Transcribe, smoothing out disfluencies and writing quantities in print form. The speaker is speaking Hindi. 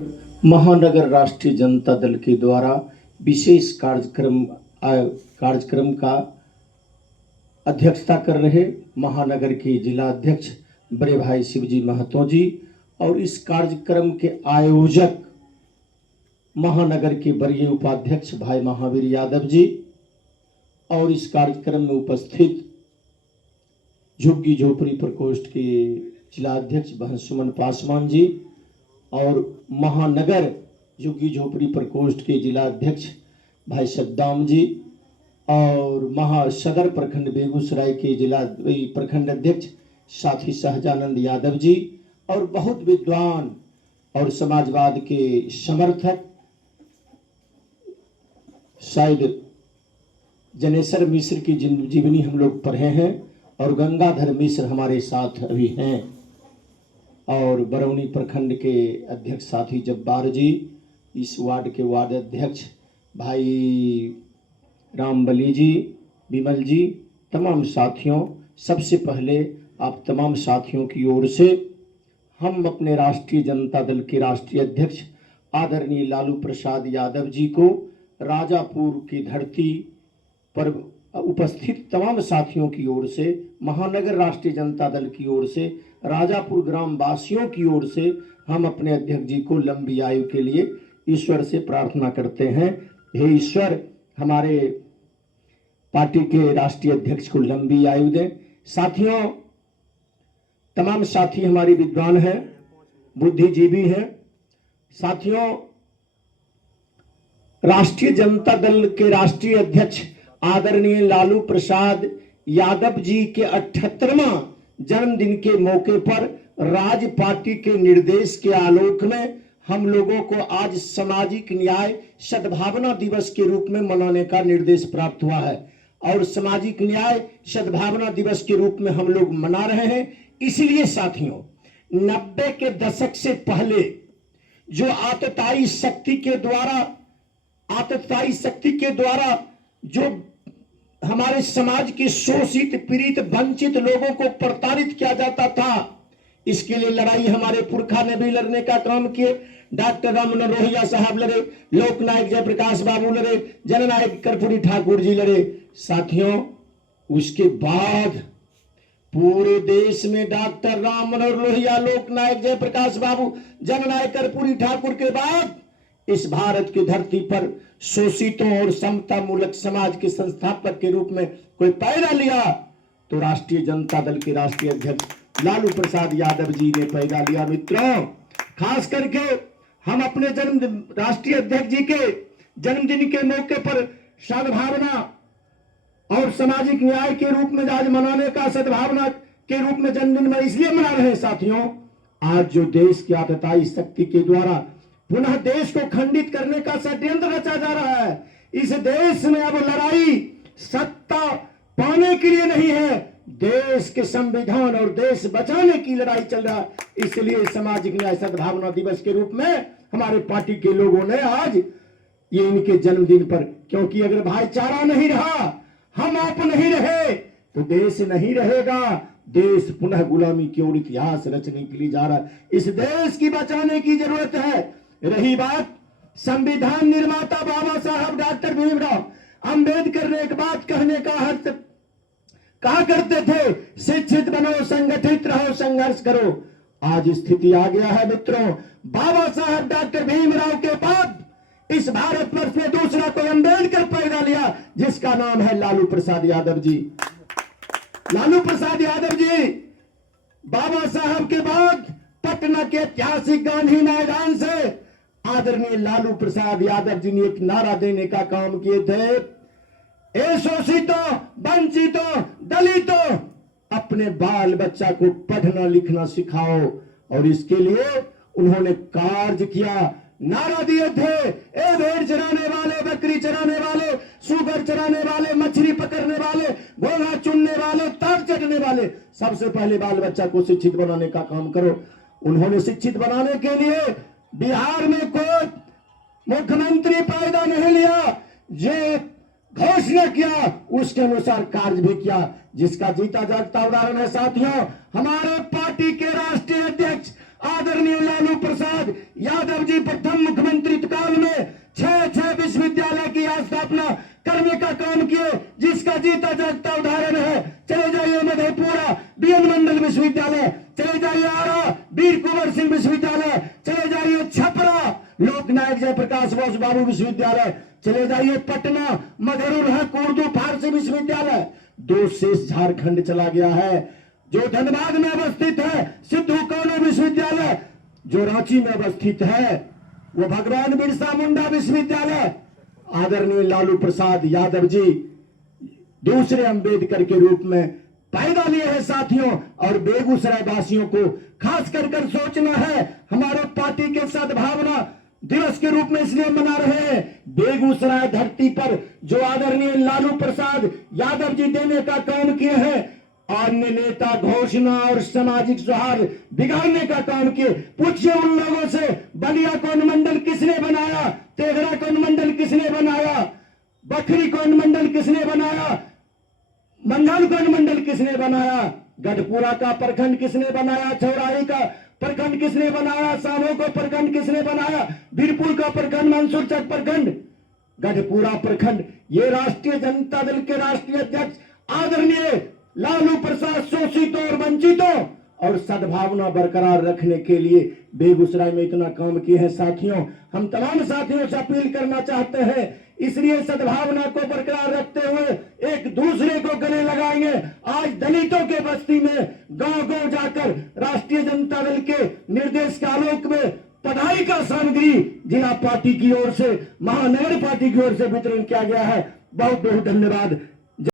महानगर राष्ट्रीय जनता दल के द्वारा विशेष कार्यक्रम का अध्यक्षता कर रहे महानगर के जिला अध्यक्ष बड़े भाई शिवजी महतो जी और इस कार्यक्रम के आयोजक महानगर के वरीय उपाध्यक्ष भाई महावीर यादव जी और इस कार्यक्रम में उपस्थित झुग्गी झोपड़ी प्रकोष्ठ के जिला अध्यक्ष बहन सुमन पासवान जी और महानगर झुग्गी झोपड़ी प्रकोष्ठ के जिला अध्यक्ष भाई सद्दाम जी और महासदर प्रखंड बेगूसराय के जिला प्रखंड अध्यक्ष साथी सहजानंद यादव जी और बहुत विद्वान और समाजवाद के समर्थक शायद जनेश्वर मिश्र की जीवनी हम लोग पढ़े हैं और गंगाधर मिश्र हमारे साथ अभी हैं और बरौनी प्रखंड के अध्यक्ष साथी जब्बार जी, इस वार्ड के वार्ड अध्यक्ष भाई रामबली जी, विमल जी, तमाम साथियों, सबसे पहले आप तमाम साथियों की ओर से हम अपने राष्ट्रीय जनता दल के राष्ट्रीय अध्यक्ष आदरणीय लालू प्रसाद यादव जी को राजापुर की धरती पर उपस्थित तमाम साथियों की ओर से, महानगर राष्ट्रीय जनता दल की ओर से, राजापुर ग्राम वासियों की ओर से हम अपने अध्यक्ष जी को लंबी आयु के लिए ईश्वर से प्रार्थना करते हैं। हे ईश्वर, हमारे पार्टी के राष्ट्रीय अध्यक्ष को लंबी आयु दें। साथियों, तमाम साथी हमारे विद्वान हैं, बुद्धिजीवी हैं। साथियों, राष्ट्रीय जनता दल के राष्ट्रीय अध्यक्ष आदरणीय लालू प्रसाद यादव जी के 78वां जन्मदिन के मौके पर राज पार्टी के निर्देश के आलोक में हम लोगों को आज सामाजिक न्याय सद्भावना दिवस के रूप में मनाने का निर्देश प्राप्त हुआ है और सामाजिक न्याय सद्भावना दिवस के रूप में हम लोग मना रहे हैं। इसलिए साथियों, 90 के दशक से पहले जो आतताई शक्ति के द्वारा जो हमारे समाज के शोषित, पीड़ित, वंचित लोगों को प्रताड़ित किया जाता था, इसके लिए लड़ाई हमारे पुरखा ने भी लड़ने का काम किए। डॉक्टर राम मनोहर लोहिया साहब लड़े, लोकनायक जयप्रकाश बाबू लड़े, जननायक कर्पूरी ठाकुर जी लड़े। साथियों, उसके बाद पूरे देश में डॉक्टर राम मनोहर लोहिया, लोकनायक जयप्रकाश बाबू, जननायक कर्पूरी ठाकुर के बाद इस भारत की धरती पर शोषितों और समता मूलक समाज के संस्थापक के रूप में कोई पैदा लिया तो राष्ट्रीय जनता दल के राष्ट्रीय अध्यक्ष लालू प्रसाद यादव जी ने पैदा लिया। मित्रों, खास करके हम अपने राष्ट्रीय अध्यक्ष जी के जन्मदिन के मौके पर सद्भावना और सामाजिक न्याय के रूप में आज मनाने का, सद्भावना के रूप में जन्मदिन में इसलिए मना रहे हैं। साथियों, आज जो देश की आतताई शक्ति के द्वारा पुनः देश को खंडित करने का षड्यंत्र रचा जा रहा है, इस देश में अब लड़ाई सत्ता पाने के लिए नहीं है, देश के संविधान और देश बचाने की लड़ाई चल रहा है। इसलिए सामाजिक न्याय सद्भावना दिवस के रूप में हमारे पार्टी के लोगों ने आज ये इनके जन्मदिन पर, क्योंकि अगर भाईचारा नहीं रहा, हम आप नहीं रहे तो देश नहीं रहेगा। देश पुनः गुलामी की ओर इतिहास रचने के लिए जा रहा है। इस देश की बचाने की जरूरत है। रही बात संविधान निर्माता बाबा साहब डॉक्टर भीमराव अंबेडकर ने एक बात कहने का हक कहा करते थे, शिक्षित बनो, संगठित रहो, संघर्ष करो। आज स्थिति आ गया है मित्रों, बाबा साहब डॉक्टर भीमराव के बाद इस भारत वर्ष में दूसरा कोई अंबेडकर पैदा लिया जिसका नाम है लालू प्रसाद यादव जी। लालू प्रसाद यादव जी बाबा साहब के बाद पटना के ऐतिहासिक गांधी मैदान से आदरणीय लालू प्रसाद यादव जी ने एक नारा देने का काम किए थे, ए शोषितों, वंचितों, दलितों, अपने बाल बच्चा को पढ़ना लिखना सिखाओ। और इसके लिए उन्होंने कार्य किया, नारा दिए थे, ए भेड़ चराने वाले, बकरी चराने वाले, सुगर चराने वाले, मछली पकड़ने वाले, घोड़ा चुनने वाले, तार चढ़ने वाले, सबसे पहले बाल बच्चा को शिक्षित बनाने का काम करो। उन्होंने शिक्षित बनाने के लिए बिहार में कोई मुख्यमंत्री पैदा नहीं लिया, जो घोषणा किया उसके अनुसार कार्य भी किया, जिसका जीता जागता उदाहरण है साथियों हमारे पार्टी के राष्ट्रीय अध्यक्ष आदरणीय आदरणीय लालू प्रसाद यादव जी प्रथम मुख्यमंत्री काल में 6 विश्वविद्यालय की स्थापना करने का काम किए, जिसका जीता जागता उदाहरण है। चले जाइए मधेपुरा बीएन मंडल विश्वविद्यालय, चले जाइए आरा वीर कुंवर सिंह विश्वविद्यालय, चले जाइए छपरा लोकनायक जयप्रकाश बोस बाबू विश्वविद्यालय, चले जाइए पटना मधुर हक उर्दू फारसी विश्वविद्यालय। 2 शेष झारखंड चला गया है। जो धनबाद में अवस्थित है सिद्धू कानू विश्वविद्यालय, जो रांची में अवस्थित है वो भगवान बिरसा मुंडा विश्वविद्यालय। आदरणीय लालू प्रसाद यादव जी दूसरे अंबेडकर के रूप में पैदा लिए हैं साथियों, और बेगूसराय वासियों को खास कर सोचना है। हमारे पार्टी के सद्भावना दिवस के रूप में इसलिए मना रहे हैं, बेगूसराय धरती पर जो आदरणीय लालू प्रसाद यादव जी देने का काम किए हैं, अन्य नेता घोषणा और सामाजिक सौहार्द बिगाड़ने का काम किए। पूछिए उन लोगों से, बलिया कौन मंडल किसने बनाया, तेघड़ा कौन मंडल किसने बनाया, बखरी कौन मंडल किसने बनाया, मंगल कौन मंडल किसने बनाया, गढ़पुरा का प्रखंड किसने बनाया, छौराही का प्रखंड किसने बनाया, सामो का प्रखंड किसने बनाया, बीरपुर का प्रखंड, मंसूर चक प्रखंड, गढ़पुरा प्रखंड। ये राष्ट्रीय जनता दल के राष्ट्रीय अध्यक्ष आदरणीय लालू प्रसाद शोषितों और वंचितों और सद्भावना बरकरार रखने के लिए बेगूसराय में इतना काम किए हैं। साथियों, हम तमाम साथियों से अपील करना चाहते हैं, इसलिए सद्भावना को बरकरार रखते हुए एक दूसरे को गले लगाएंगे। आज दलितों के बस्ती में गांव-गांव जाकर राष्ट्रीय जनता दल के निर्देश के आलोक में पढ़ाई का सामग्री जिला पार्टी की ओर से, महानगर पार्टी की ओर से वितरण किया गया है। बहुत बहुत धन्यवाद।